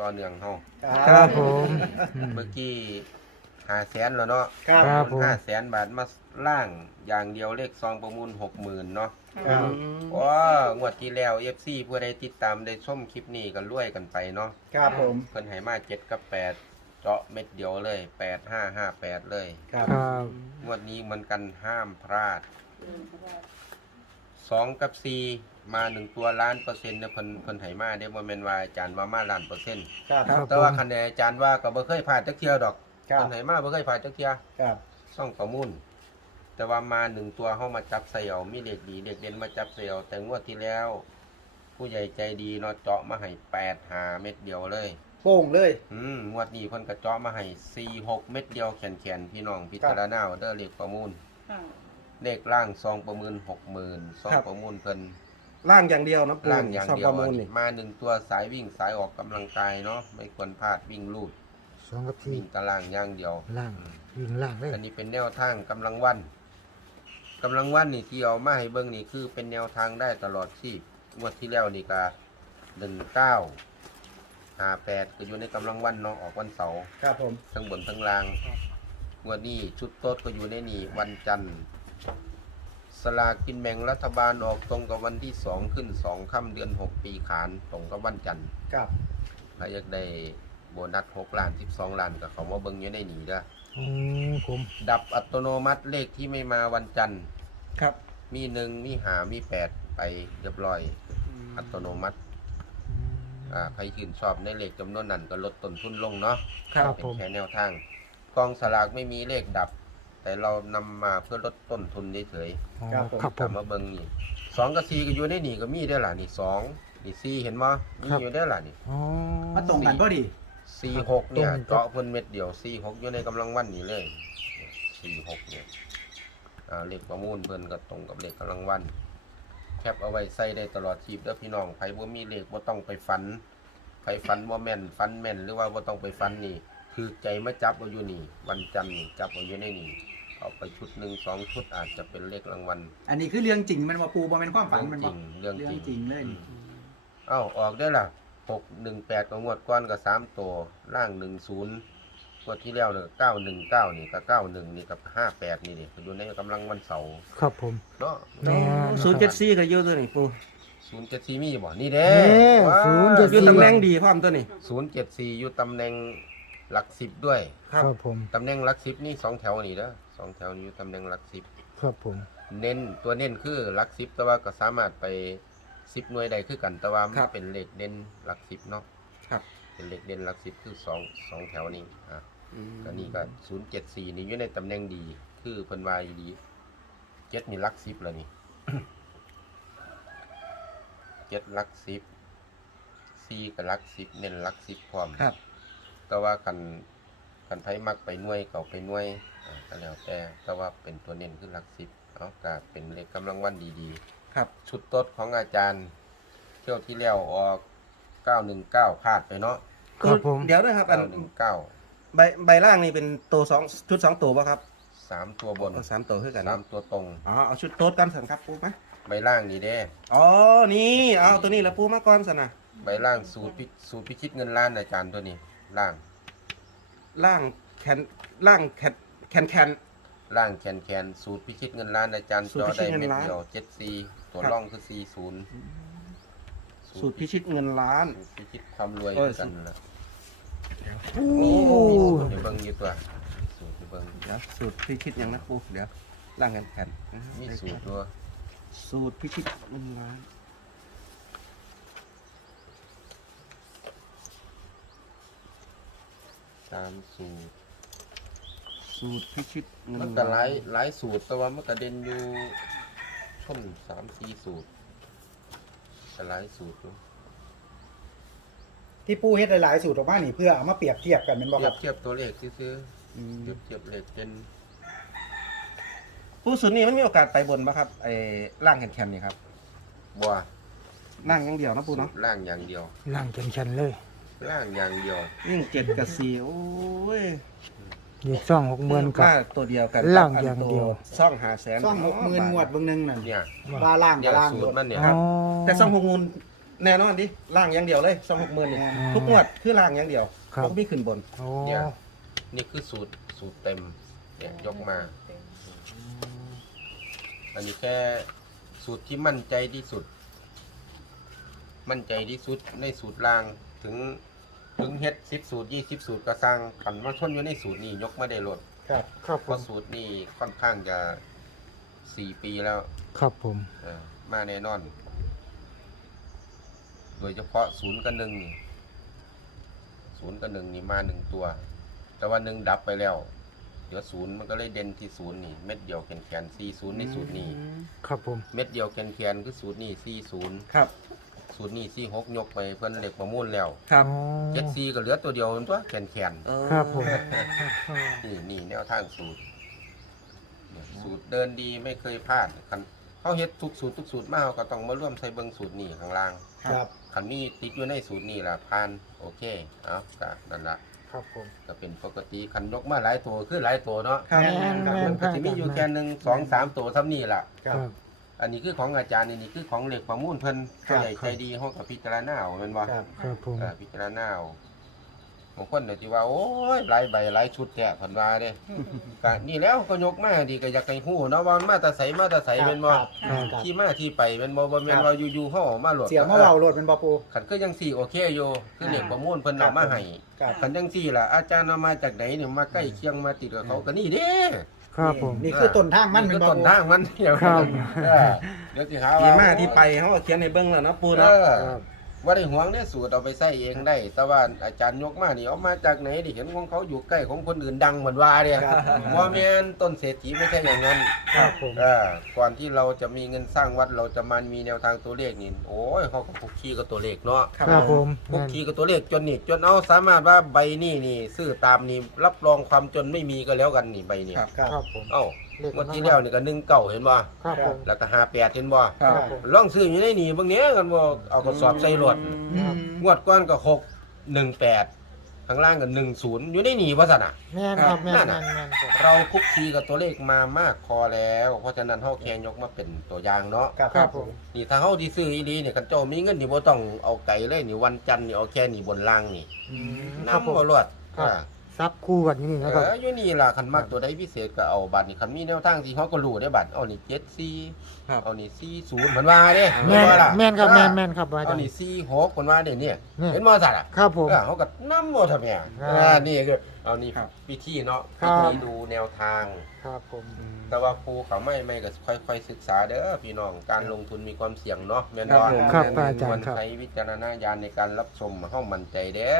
ต่อเนื่องเฮาครับผมอืม เมื่อกี้หาแสนแล้วเนาะครับ ครับผม ห้าแสนบาทมาล่างอย่างเดียวเลขซองประมูลหกหมื่นเนาะครับว้างวดที่แล้ว FC ผู้ใดติดตามได้ชมคลิปนี้ก็รวยกันไปเนาะครับผม เพิ่นให้มาเจ็ดกับแปดเจาะเม็ดเดียวเลยแปดห้าห้าแปดเลยครับ ครับงวดนี้เหมือนกันห้ามพลาดสองกับสี่ มาหนึ่งตัวล้านเปอร์เซ็นต์เนี่ยเพิ่นเพิ่นให้มาได้บ่แม่นว่าอาจารย์ว่ามาล้านเปอร์เซ็นต์ครับ ครับ แต่ว่าคันใดอาจารย์ว่าก็บ่เคยพลาดจักเที่ยดอกครับ เพิ่นให้มาบ่เคยพลาดจักเที่ยครับ ช่องประมูลแต่ว่ามาหนึ่งตัวเฮามาจับใส่เอามีเลขดีเลขเด่นมาจับใส่เอาแต่งวดที่แล้ว ผู้ใหญ่ใจดีเนาะเจาะมาให้8หาเม็ดเดียวเลย โป่งเลย อืมงวดนี้เพิ่นก็เจาะมาให้4 6เม็ดเดียวแขนๆพี่น้องพิจารณาเอาเด้อเลขประมูลเลขล่างซองประมูล60,000ซองประมูลเพิ่น ล่างอย่างเดียวนะปูล่างอย่างชอบเดียปวระมูลนี่มาหนึ่งตัวสายวิ่งสายออกกำลังกายเนาะไม่ควรพลาดวิ่งลูดสองกับสี่วิ่งตารางอย่างเดียวล่างวิ่งล่างเลยอันนี้เป็นแนวทางกำลังวันกำลังวันนี่ที่เอามาให้เบิ่งนี่คือเป็นแนวทางได้ตลอดชีพงวดที่แล้วนี่ก็หนึ่งเก้าห้าแปดก็อยู่ในกำลังวันเนาะออกวันเสาร์ครับผมทั้งบนทั้งล่างงวดนี้ชุดโต๊ดก็อยู่ในนี่วันจันทร์ สลากกินแบ่งรัฐบาลออกตรงกับวันที่สองขึ้นสองค่ำเดือนหกปีขานตรงกับวันจันทร์ครับใครอยากได้โบนัสหกล้านสิบสองล้านก็เขามาเบิ่งอยู่ในนี่เด้ออืมผมดับอัตโนมัติเลขที่ไม่มาวันจันทร์ครับมีหนึ่งมีหามีแปดไปเรียบร้อย อัตโนมัติอ่าใครชื่นชอบในเลขจำนวนนั้นก็ลดต้นทุนลงเนาะครับเป็ผนมแค่แนวทางกองสลากไม่มีเลขดับ แต่เรานำมาเพื่อลดต้นทุนเฉยอ๋อครับผมครับผๆมมาเบิ่งนี่สองกับสี่ก็อยู่ในนี่ก็มีได้อล่ะนี่สองนี่สี่เห็นมั้มีครับ อยู่ได้อล่ะนี่อ๋อ มาตรงกันก็ดี สี่หกเนี่ยตรงกับ เจาะเพิ่นเม็ดเดียวสี่หกอยู่ในกำลังวันนี่เลยสี่หกเนี่ยอ่าเลขประมูลเพิ่นก็ตรงกับเลขกำลังวัน แคปเอาไว้ใส่ได้ตลอดชีพเด้อพี่น้องใครบ่มีเลขบ่ต้องไปฝันใครฝันบ่แม่นฝันแม่นหรือว่าบ่ต้องไปฝันนี่ คือใจมาจับเอาอยู่นี่ วันจันทร์นี่จับเอาอยู่ในนี่ เอาไปชุดหนึ่งสองชุดอาจจะเป็นเลขรางวัลอันนี้คือเรื่องจริงมันมาปูบอเป็นความฝันเรื่องมันจบริอกงเรื่องเรื่องจริงจริงเลยนี่เอ้าออกได้อล่ะหกหนึ่งแปดก็งวดก้อนก็สามตัวล่างหนึ่งศูนย์งวดที่แล้วเนี่ยเก้าหนึ่งเก้านี่กับเก้าหนึ่งนี่กับห้าแปดนี่นี่อยู่ในกำลังวันเสาร์ครับผมเนาะแม่นศูนย์เจ็ดสี่ก็เยอะตัวนี่ปูศูนย์เจ็ดสี่มีบ่นี่เด้เด้074อยู่ตำแหน่งดีพร้อมตัวนี่ศูนย์เจ็ดสี่อยู่ตำแหน่งหลักสิบด้วย ครับครับผมตำแหน่งหลักสิบนี่สองแถวนี่เด้อ สองแถวนี่อยู่ตำแหน่งหลักสิบ ครับผม เน้นตัวเน้นคือหลักสิบแต่ว่าก็สามารถไปสิบหน่วยใดคือกันแต่ว่ามันเป็นเลขเด่นหลักสิบเนาะครับ เป็นเลขเด่นหลักสิบคือสองสองแถวนี้อะก็นี่ก็ศูนย์เจ็ดสี่นี่อยู่ในตำแหน่งดี คือเพิ่นวาอยดีเจ็ดนี่หลักสิบแล้วนี่ เจ็ดหลักสิบสี่กับหลักสิบเน้นหลักสิบพร้อม ครับ แต่ว่ากันกันไผมักไปหน่วยเขาไปหน่วยอ่า ก็แล้วแต่แต่ว่าเป็นตัวเน้นคือหลักสิบเอาก็เป็นเลขกำลังวันดีๆครับชุดโต๊ดของอาจารย์ เที่ยวที่แล้วออก919พลาดไปเนาะครับผม เดี๋ยวด้วยครับอัน919ใบใบล่างนี่เป็นตัวสองชุดสองตัวป่ะครับ3ตัวบนเอาสามตัวคือกันนะ3ตัวตรงอ๋อเอาชุดโต๊ดกันสันครับปูไหมใบล่างนี่เด้ อ๋อนี่เอาตัวนี้ละปูมาก่อนสันนะใบล่างสูตรพิสูตรพิชิตเงินล้านอาจารย์ตัวนี้ล่าง ล่างแขนล่างแขน แขนแขนล่างแคนแคนสูตรพิชิตเงินล้านอาจารย์สูตจรอพิชิได้ตเงินเม็ดล้าน เดียว74ตัวร่องคือ40สูตรพิชิตเงินล้าน สูตรพิชิตความรวยเออคือกันนะโอ้มีสูตรในเบิ่งอยู่ตัวมีสูตรในเบิ่งเดี๋ยวสูตรพิชิตยังนะปูเดี๋ยวล่างแขนแขนมีสูตรตัวสูตรพิชิตเงินล้าน ตามสูตร สูตรพิชิตเงินมันก็หลาล้ายนหลายสูตรแต่ว่ามันก็เด่นอยู่ช่นสามสี่สูตรก็หลายสูตรอยู่ที่ปูเฮ็ดหลายๆสูตรออกมานี่เพื่อเอามาเปรียบเทียบกันแมันบอกเทีคยรับบเทียบตัวเลขซื้ออืมๆเทียบเทียบเลขเป็นปูสูตรนี้มันมีโอกาสไปบนปะครับไอ้ล่างแขนแขนนี่ครับบัวล่างอย่างเดียวนะปูเนาะล่างอย่างเดียว ล่างชันๆเลย ล่างอย่างเดียว ยิ่งเจ็ดกับสี่โอ้ย เด็กซ่องหกหมื่นกับ มาตัวเดียวกันล่างอย่างเดียว ซ่องหาแสนซ่องหกหมื่นงวดเบิ่งหนึงนั่นเนี่ยว่าล่างเนี่กับยล่างสูตรมันเนี่ยอ๋อ แต่ซ่องหกหมื่นแน่นอนดิล่างอย่างเดียวเลยสองหกหมื่นนี่แม่นทุกงวดคือล่างอย่างเดียวครับบ่มีขึ้นบน โอ้เนี่ย นี่คือสูตรสูตรเต็มเนี่ยยกมา อันนี้แค่สูตรที่มั่นใจที่สุด มั่นใจที่สุดในสูตรล่างถึง ถึงเฮ็ดสิบสูตรยี่สิบสูตรก็สร้างขันมาชนอยู่ในสูตรนี้ยกมาได้ลดครับ ครับเพผราะมสูตรนี้ค่อนข้างจะสี่ปีแล้วครับผม เออมาแน่นอน โดยเฉพาะศูนย์กับหนึ่งนี่ศูนย์กับหนึ่งนี่มาหนึ่งตัว แต่ว่าหนึ่งดับไปแล้ว เดี๋ยวศูนย์มันก็เลยเด่นที่ศูนย์นี่เม็ดเดียวแขนแขนสี่ศูนย์ในสูตรนี้ ครับผม เม็ดเดียวแขนแขนคือสูตรนี้สี่ศูนย์ ครับ สูตรนี้สี่หกยกไปเพิ่นเหล็กประมูลแล้วครับอ๋อเจ็ดสี่ก็เหลือตัวเดียวตัวแขนแขนเออครับผม นี่นี่แนวทางสูตรเนี่ยสูตรเดินดีไม่เคยพลาดคันเขาเฮ็ดทุกสูตรทุกสูตรมาเขาก็ต้องมาร่วมใส่เบิงสูตรนี่ข้างล่างครับ คันมีติดอยู่ในสูตรนี่ล่ะผ่านโอเคเอาก็นั่นละครับผม ก็เป็นปกติคันยกมาหลายตัวคือหลายตัวเนาะครับ แม่น ครับแม่มันนก็สิมีอยู่แค่หนึ่งสองสามตัวเท่านี้ล่ะ ครัครับบ อันนี้คือของอาจารย์นี่นี่คือของเหล็กประมูลเพิ่นครับใหญ่ใจดีเฮากับพิจารณาเอาแม่นบ่ครับ ครับผมเออพิจารณาเอาบางคนเนี่ยที่ว่าโอ้ยหลายใบหลายชุดแท้เพิ่นว่าเด้ ก็นี่แล้วก็ยกมาดีก็อยากให้ฮู้เนาะว่ามันมาแต่ไสมาแต่ไสแม่นบ่ครับครับที่มาที่ไปแม่นบ่บ่แม่นว่าอยู่ๆเฮาเอามาโหลดเสียงมาเบาโหลดเป็นบอปูคันคือจังซี่โอเคอยู่คือเหล็กประมูลเพิ่นเอามาให้ ครับ คันจังซี่ล่ะอาจารย์เอามาจากไหนเนี่ยมาใกล้เคียงมาติดกับเขาก็นี่เด้ ครับผม นี่คือต้นทางมันนี่เป็คืนอบอต้นปูทางมันเดียวครับ เออเดี๋ยวสิหาที่ว่ามาที่ไปเขาก็เขียนในเบิ้งแล้วเนาะปูเอเนาะอครับ ว่าได้ห่วงเนี่ยสูตรเอาไปใส่เองได้ แต่ว่าอาจารย์ยกมานี่เอามาจากไหนดิเห็นของเขาอยู่ใกล้ของคนอื่นดังเหมือนว่าเนี่ยครับว่าแม่นต้นเศรษฐีไม่ใช่อย่างนั้นครับผมเออก่อนที่เราจะมีเงินสร้างวัดเราจะมามีแนวทางตัวเลขนี่โอ้ยเขาก็คุกคีกับตัวเลขเนาะครับผมคุกคีกับตัวเลขจนนี่จนเอาสามารถว่าใบนี่นี่ซื้อตามนี่รับรองความจนไม่มีก็แล้วกันนี่ใบนี่ครับครับครับผมเอ้า เมื่อที่แล้วนี่ก็หนึ่งเก่าเห็นบ่ครับผม แล้วก็ห้าแปดเห็นบ่ครับครับผมลองซื้ออยู่ในนี่บางเนี้ยกันบ่เอากระสอบใส่รถอืม งวดก้อนก็หกหนึ่งแปดข้างล่างก็หนึ่งศูนย์อยู่ในนี่ว่าสันอะ แม่นครับแม่นนั่นแม่น่ะนแม่นครับ เราคุกคีกับตัวเลขมามากพอแล้ว เพราะฉะนั้นเฮาแค่ยกมาเป็นตัวอย่างเนาะครับครับผม นี่ถ้าเฮาที่ซื้ออีหลีเนี่ยกันเจ้ามีเงินนี่บ่ต้องเอาไก่เลยนี่วันจันทร์นี่เอาแค่นี่บนล่างนี่อืม ครับผมนำบ่รวดครับ อ่า ซับคู่กันนี่เอนะครับออยู่นี่ล่ะคันมักตัวใดพิเศษก็เอาบัตรนี่คันมีแนวทางที่เฮาก็รู้ได้บัตรเอานี่74ครับเอานี่40เหมือนว่าเด้แม่นว่าล่ะแม่นครับแม่นแม่นครับอาจาเอารย์นี่46คนว่าเด้เนี่ยเนี่ย เห็นบ่สัตว์อะครับผม เออเขาก็น้ำหมดทำไมอะครับอ่านี่คือเอานี่ครับ วิธีเนาะครัวิบ ธีดูแนวทาง ครับผม แต่ว่าครูเขาไม่ไม่ก็ค่อย ๆ ศึกษาเด้อพี่น้องการลงทุนมีความเสี่ยงเนาะแม่นครับว่าผม ครับคอาจารวรย์ครับ ใช้วิจารณญาณในการรับชมเข้ามั่นใจเด้อ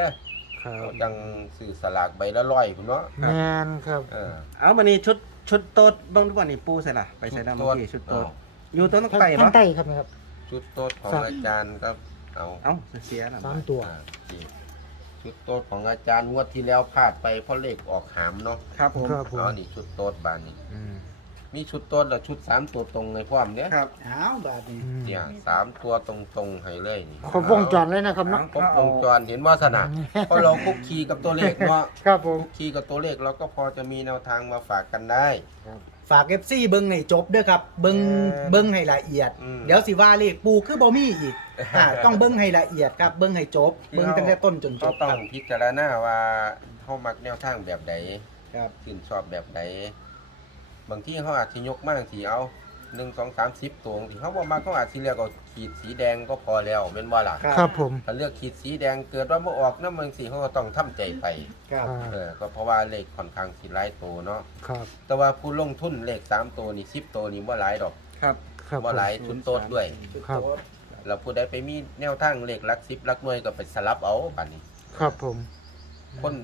ครับเขาจังสื่อสลากใบละร้อยพุ่นเนาะแม่นครับ เออ เอามานี่ชุดชุดโต๊ดเบิ้งทุกวันนี่ปูใส่ละไปใส่น้ำเมื่อกี้ชุดโต๊ดอยู่ต้นต้องไต่ข้างปะใต้ครับนะครับ ชุดโต๊ดของครับ อาจารย์ก็เอาเอ้าเสียนะสามตัว อ่านี่ชุดโต๊ดของอาจารย์งวดที่แล้วพลาดไปเพราะเลขออกหามเนาะครับผมครับ ผม เอานี่ชุดโต๊ดบานนี้อืม มีชุดโต๊ดแล้วชุดสามตัวตรงในพร้อมเนี้ยครับอ้าวบาทนี้อืมเนี่ยสามตัวตรงๆให้เลยนี่ครบวงจรเลยนะครับเนาะครบวงจรเห็นว่าสนะเพราะเราคุกคีกับตัวเลขเนาะครับผม คุกคีกับตัวเลขเราก็พอจะมีแนวทางมาฝากกันได้ ฝากเอฟซีเบิ้งให้จบเด้อครับ เบิ้งเออเบิ้งให้ละเอียด อืม เดี๋ยวสิว่าเลขปูคือบ่มีอีกอ่าต้องเบิ้งให้ละเอียดครับ เบิ้งให้จบ เบิ้งตั้งแต่ต้นจนจเราบต้อครังบพิจารณาว่าเขามักแนวทางแบบใดครับ ชื่นชอบแบบใด บางที่เขาอาจจะยกมากสีเอาหนึ่งสองสามสิบตัวที่เขาบอกมาเขาอาจจะเรียกเอาขีดสีแดงก็พอแล้วเป็นว่าล่ะครับครับผม ถ้าเลือกขีดสีแดงเกิดว่าเมื่อออกน้ำมันสีเขาก็ต้องทำใจไปครับเออก็เพราะว่าเลขค่อนข้างสีหลายตัวเนาะครับ แต่ว่าผู้ลงทุนเลขสามตัวนี่สิบตัวนี่บ่หลายดอกครับครับบ่หลายทุนโต๊ดด้วยชุดครับโต๊ดแล้วผู้ใดไปมีแนวทางเลขหลักสิบหลักหน่วยก็ไปสลับเอาบัดนี้ ครับผม คน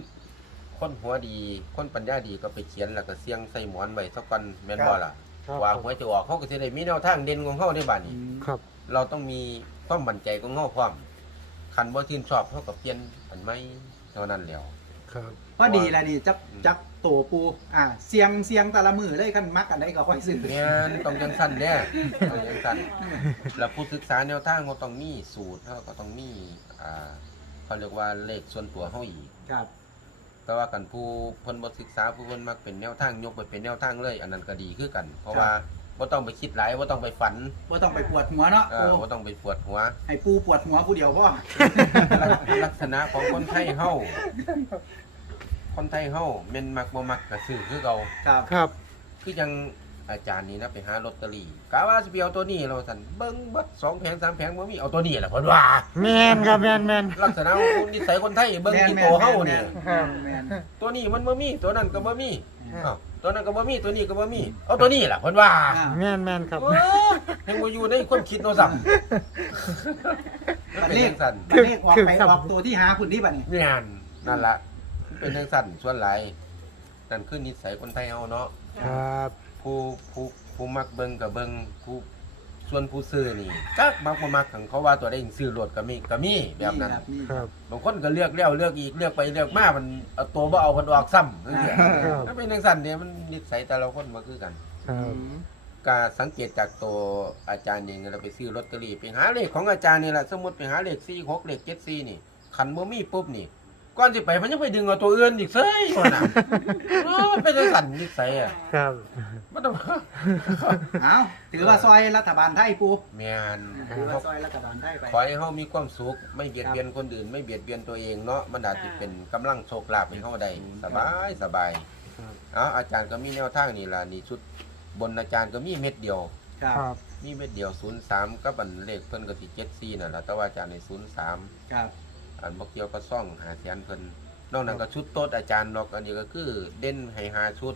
คนหัวดี คนปัญญาดีก็ไปเขียนแล้วก็เสียงใส่หมอนไว้สักวันแม่นบ่ล่ะครับว่าหัวจะออกเขาก็สิได้มีแนวทางเด่นของเขาในบัดอืนี้มครับ เราต้องมีความมั่นใจของเขาพร้อมคันบ่ชื่นชอบเขาก็เปลี่ยนอันใหม่เท่านั้นแหล้วครับ พอดีแล้วนี่จักจักตัวปูอ่าเสียงเสียงแต่ละมือเลยคันมักอันใดก็ค่อยซื้อแม่นต้องจังซั่นแน่ต้องจังซั่นแล้วผู้ศึกษาแนวทางเขาต้องมีสูตรเขาก็ต้องมีอ่าเขาเรียกว่าเลขส่วนตัวเขาอีกครับ แต่ว่ากันผู้เพิ่นบ่ศึกษาผู้เพิ่นมักเป็นแนวทางยกไปเป็นแนวทางเลย อันนั้นก็ดีคือกัน เพราะครับว่าบ่ต้องไปคิดหลายบ่ต้องไปฝันบ่ต้องไปปวดหัวเนาะเอปูอบ่ต้องไปปวดหัว ให้ปูปวดหัวผู้เดียวพ่อ ลักษณะของคนไทยเฮาคนไทยเฮาแม่นมักบ่มักก็ซื้อคือเก่าครับ ครับ คือยัง อาจารย์นี่นะไปหาลอตเตอรี่กะว่าสิไปเอาตัวนี้เราสั่นเบิ่งเบัดสองแผงสามแผงบ่มีเอาตัวนี้แหละเพิ่นว่า แมนครับแมนแมนลักษณะของคนนิสัยคนไทยเบิ่งที่โตเฮาเนี่ย แม่นแม่นตัวนี้มันบ่มีตัวนั้นก็บ่มีแม่นอ้าวตัวนั้นก็บ่มีตัวนี้ก็บ่มี เอาตัวนี้ล่ะเพิ่นว่าอ่าแมนแมนครับโอ้ยยังบ่อยู่ในความคิดเนาะซ้ํมันเป็นจังซั่นบัดเลขออกไปออกตัวที่หาคุณที่บัดนี้ งานนั่นล่ะมันเป็นจังซั่นส่วนหลายนั่นคือนิสัยคนไทยเฮาเนาะ ครับ ผู้ผู้ผู้มักเบิ่งก็เบิ่งผู้ส่วนผู้ซื้อนี่จักมักบ่มักของเขาว่าตัวได้ซื้อรถก็มีก็มีแบบนั้นนี่ครับบางคนก็เลือกแล้วเลือกอีกเลือกไปเลือกมามันเอาตัวบ่เอาเพิ่นออกซ้ำจังซี่ครับ ถ้าเป็นจังซั่นเนี่ยมันนิสัยแต่ละคนบ่คือกัน ครับก็สังเกตจากตัวอาจารย์เองเราไปซื้อลอตเตอรี่ไปหาเลขของอาจารย์นี่แหละสมมติไปหาเลข4 6เลข7 4นี่คันบ่มีปุ๊บนี่ ก่อนสิไปมันยังไปดึงเอาตัวอื่นอีกเซ้ยคนน่ะเออมันเป็นจังซั่นนิสัยอะครับบ่ต้องเอาถือว่าซอยรัฐบาลไทยปูแม่นถือว่าซอยรัฐบาลไทยไป ขอให้เฮามีความสุข ไม่เบียดเบียนคนอื่น ไม่เบียดเบียนตัวเองเนาะมันอาจจะเป็นกำลังโชคลาภให้เฮาได้สบายสบายครับ เอ้าอาจารย์ก็มีแนวทางนี่ล่ะนี่ชุดบนอาจารย์ก็มีเม็ดเดียว ครับครับมีเม็ดเดียว 03กับอันเลขเพิ่นก็สิ74นั่นล่ะแต่ว่าอาจารย์ใน03 ครับ อันบ่เกี่ยวก็ซ่องหาแสนเพิ่นนอกนั้นก็ชุดโต๊ดอาจารย์ดอกอันนี้ก็คือ เด่นให้หาชุด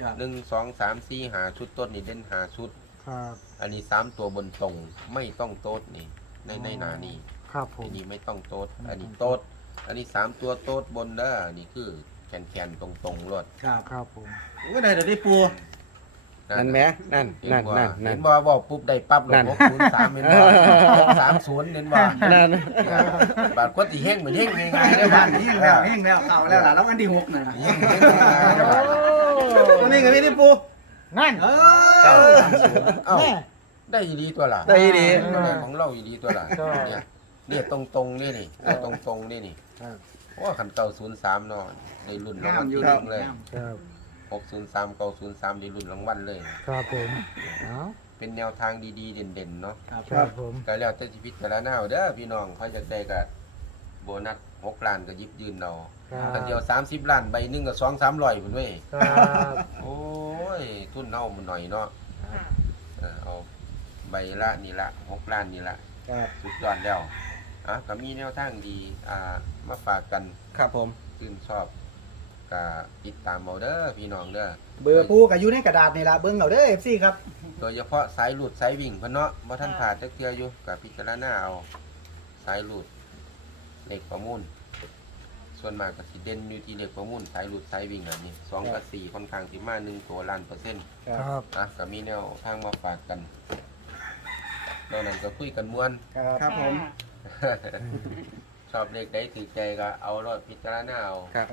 ครับ1 2 3 4หาชุดโต๊ดนี่เด่นหาชุด ครับอันนี้สามตัวบนตรงไม่ต้องโต๊ดนี่ในในหนานี่ครับผอัม นนี้ไม่ต้องโต๊ดอันนี้โต๊ดอันนี้สามตัวโต๊ดบนเด้ออันนี้คือแขนแขนๆตรงตรงๆรวดครับครับผมโอ้ยได้เดี๋ยวได้ปู นั่นแหมนั่นเห็นั่นบ่นั่นนั่เห็นนบ่บอกปุ๊บได้ปั๊บลนั่งนหกศูนย์สามเห็นบ่หกสามศูนย์เห็นบ่นั่นบาดคนที่เฮงเหมือนเฮงง่ายๆได้ได้บ้าบ้านนเฮงแล้วเฮงแล้วเข้าแล้วล่ะแล้วอันที่หกน่ะนะเฮงเฮงง่ายๆได้บ้านตัวนี้ก็ไม่ได้ปูนั่น เอเก้าอสามศูนย์เอ้าแม่ ได้อีหลีตัวล่ะได้อีหลีตัวไหนของเราอีหลีตัวล่ะใช่เนี่ยเนี่ยตรงตรงๆนี่นี่เนี่ยตรงตรงๆนี่นี่ครับโอ้ขันเก่าศูนย์สามเนาะในรุ่นรางงาวัมลอยู่ที่หครันึ่บงเลยงามครับห กศูนย์สามเก้าศูนย์สามในรุ่นรางวัลเลย ครับผมเอาเป็นแนวทางดีๆ เด่นๆเนาะครับครับผม ก็แล้วแต่สิพิจารณาเอาเด้อพี่น้องเขาจะได้กับโบนัสหกล้านก็หยิบยืนเอาครับคันเดียวสามสิบล้านใบหนึงก็สองสามร้อยพุ่นเว้ยครับโอ้ยทุนเฮามันหน่อยเนาะเออเอาใบละนี่ละหกล้านนี่ละ ครับสุดยอดแล้วอะก็มีแนวทางดีอ่ามาฝากกันครับผม ชื่นชอบ ก็ติดตามเอาเด้อพี่น้องเด้อเบอร์ปูก็อยู่ในกระดาษนี่ล่ะเบิ่งเอาเด้อ FC ครับโดยเฉพาะสายหลุดสายวิ่งเพิ่นเนาะบ่ทันผ่านจักเทื่ออยู่กับพิจารณาเอาสายหลุดเลขประมูล ส่วนมากก็สิเด่นอยู่ที่เลขประมูลสายหลุดสายวิ่งอันนี้สองกับสี่ค่อนข้างสิมาหนึ่งตัวล้านเปอร์เซ็นต์ครับอะก็มีแนวทางมาฝากกันนอกนั้นก็คุยกันม่วน ครับผมชอบเลขใดถือใจก็เอารอดพิจารณาเอา ครับ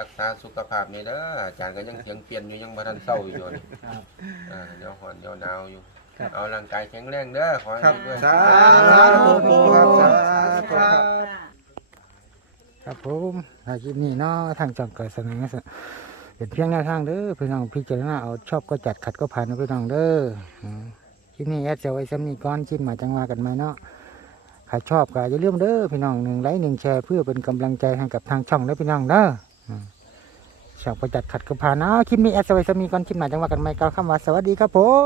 รักษาสุขภาพนี่เด้ออาจารย์ก็ยังเสียงเปลี่ยนอยู่ยังบ่ทันเศร้าอยู่นี่ครับอ่าเดี๋ยวหอนเดี๋ยวหนาวอยู่ ครับ เอาร่างกายแข็งแรงเด้อขอให้ครับด้วย สาธุปูครับสาธุครับ ครับผมในคลิปนี้เนาะทางจังเกิดเสนอเป็นเพียงแนวทางเด้อพี่น้องพิจารณาเอาชอบก็จัดขัดก็ผ่านนะพี่น้องเด้ออืมคลิปนี้แอดจะไว้ซ้ำนี้ก่อนคิดมาจังว่ากันไหมเนาะใครชอบก็อย่าลืมเด้อพี่น้องหนึ่งไลค์หนึ่งแชร์เพื่อเป็นกำลังใจให้กับทางช่องเด้อพี่น้องเด้อ ชาวประจัดขัดก็ผ่านเนาะคลิปนี้แอดสวัสดีก่อนคิดมาจังหวะกันไหมกล่าวคำว่าสวัสดีครับผม